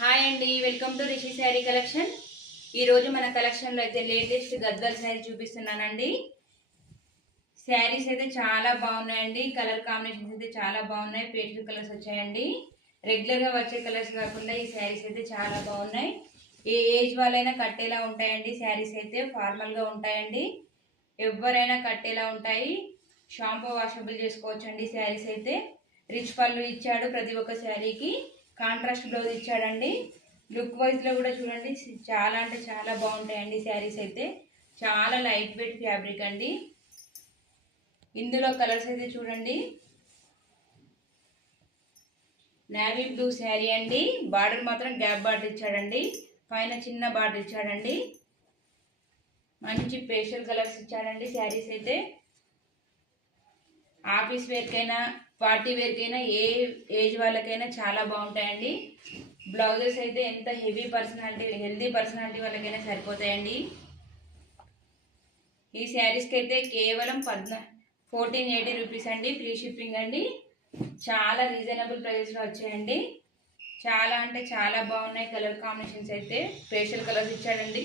Hi అండి, welcome to Rishi sari collection. ఈరోజు మన కలెక్షన్లో అయితే లేటెస్ట్ గద్వాల్ శారీ చూపిస్తున్నానండి. శారీస్ అయితే చాలా బాగున్నాయండి. కలర్ కాంబినేషన్స్ అయితే చాలా బాగున్నాయి. పేస్టల్ కలర్స్ వచ్చాయండి. రెగ్యులర్గా వచ్చే కలర్స్ కాకుండా ఈ శారీస్ అయితే చాలా బాగున్నాయి. ఏ ఏజ్ వాళ్ళైనా కట్టేలా ఉంటాయండి. శారీస్ అయితే ఫార్మల్గా ఉంటాయండి. ఎవరైనా కట్టేలా ఉంటాయి. షాంపూ వాషబుల్ చేసుకోవచ్చండి. శారీస్ అయితే రిచ్ పళ్ళు ఇచ్చాడు. ప్రతి ఒక్క శారీకి కాంట్రాస్ట్ బ్లౌజ్ ఇచ్చాడండి. లుక్ వైజ్లో కూడా చూడండి, చాలా అంటే చాలా బాగుంటాయండి. శారీస్ అయితే చాలా లైట్ వెయిట్ ఫ్యాబ్రిక్ అండి. ఇందులో కలర్స్ అయితే చూడండి, నేవీ బ్లూ శారీ అండి. బార్డర్ మాత్రం గ్యాప్ బార్డర్ ఇచ్చాడండి. పైన చిన్న బార్డర్ ఇచ్చాడండి. మంచి పేస్టల్ కలర్స్ ఇచ్చాడండి. శారీస్ అయితే ఆఫీస్ వేర్కైనా పార్టీ వేర్కైనా ఏ ఏజ్ వాళ్ళకైనా చాలా బాగుంటాయండి. బ్లౌజెస్ అయితే ఎంత హెల్దీ పర్సనాలిటీ వాళ్ళకైనా సరిపోతాయండి. ఈ శారీస్కి అయితే కేవలం 1480 రూపీస్ అండి. ఫ్రీ షిప్పింగ్ అండి. చాలా రీజనబుల్ ప్రైస్లో వచ్చాయండి. చాలా అంటే చాలా బాగున్నాయి. కలర్ కాంబినేషన్స్ అయితే పేస్టల్ కలర్స్ ఇచ్చాడండి.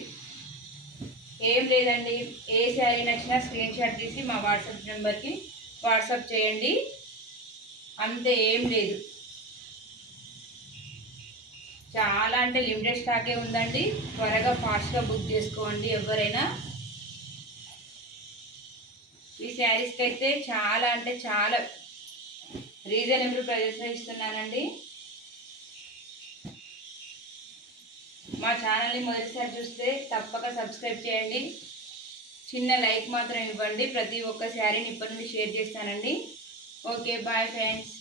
ఏం లేదండి, ఏ శారీ నచ్చినా స్క్రీన్ షాట్ తీసి మా వాట్సాప్ నెంబర్కి వాట్సాప్ చేయండి. అంతే, ఏం లేదు. చాలా అంటే లిమిటెడ్ స్టాకే ఉందండి. త్వరగా ఫాస్ట్గా బుక్ చేసుకోండి ఎవరైనా. ఈ శారీస్కి అయితే చాలా అంటే చాలా రీజనబుల్ ప్రైజెస్లో ఇస్తున్నానండి. మా ఛానల్ని మొదటిసారి చూస్తే తప్పక సబ్స్క్రైబ్ చేయండి. చిన్న లైక్ మాత్రం ఇవ్వండి. ప్రతి ఒక్క శారీని ఇప్పటి నుండి షేర్ చేస్తానండి. Okay, bye friends.